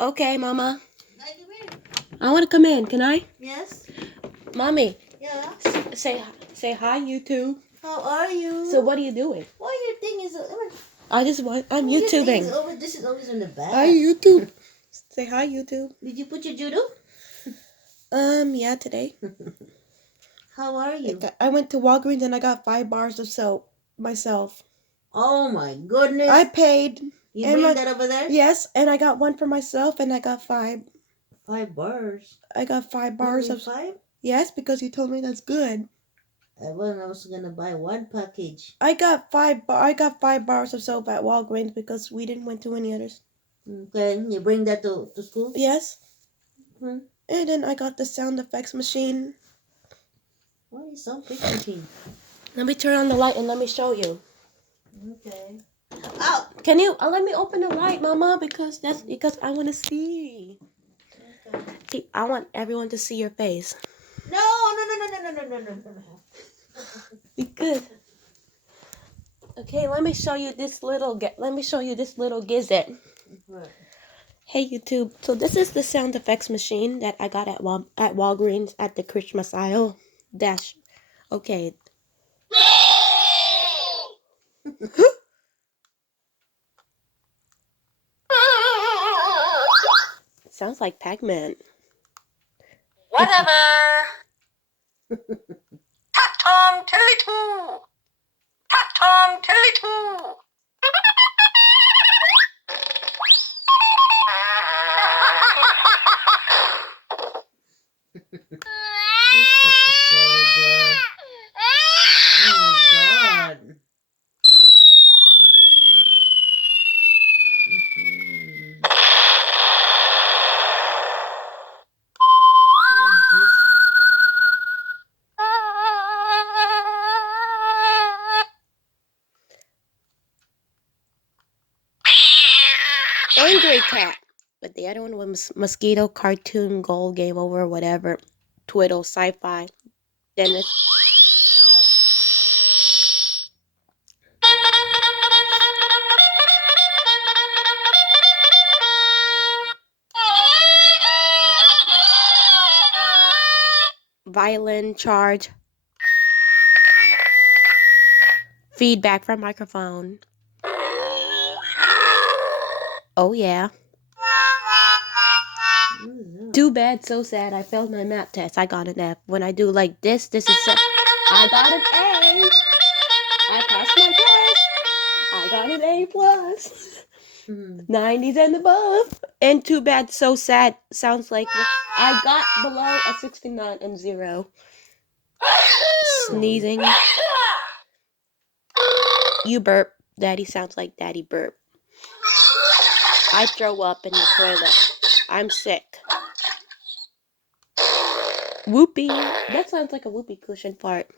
Okay, Mama. Hi, come in. I want to come in. Can I? Yes. Mommy, Yeah. say hi, YouTube. How are you? So what are you doing? Why your thing is? I'm Your thing YouTubing. is over. This is always on the back. Hi, YouTube. Say hi, YouTube. Did you put your judo? Yeah, today. How are you? I went to Walgreens and I got 5 bars of soap myself. Oh my goodness. I paid. You and bring that over there? Yes, and I got one for myself and I got 5. 5 bars. I got 5 bars Only of 5? Yes, because you told me that's good. I was gonna buy 1 package. I got 5 bars of soap at Walgreens because we didn't went to any others. Okay, you bring that to school? Yes. Hmm. And then I got the sound effects machine. What is sound effects machine? Let me turn on the light and let me show you. Okay. Oh, can you let me open the light, Mama? Because I want to see. Okay. I want everyone to see your face. No. Because okay, let me show you this little gizit. What? Hey YouTube, so this is the sound effects machine that I got at Walgreens at the Christmas aisle. Okay. Sounds like Pac-Man. Whatever. Tom Tilly-Too. Tom Tilly-Too. This is so good. Oh my god. Angry Cat. But the other one was Mosquito, Cartoon, Gold, Game Over, whatever. Twiddle, Sci-Fi, Dennis. Violin, Charge. Feedback from microphone. Oh yeah. Too bad, so sad. I failed my math test. I got an F. When I do like this is I got an A. I passed my test. I got an A plus. 90s and above. And too bad, so sad. Sounds like I got below a 69 and 0. Sneezing. You burp. Daddy sounds like Daddy burp. I throw up in the toilet. I'm sick. Whoopee. That sounds like a whoopee cushion fart.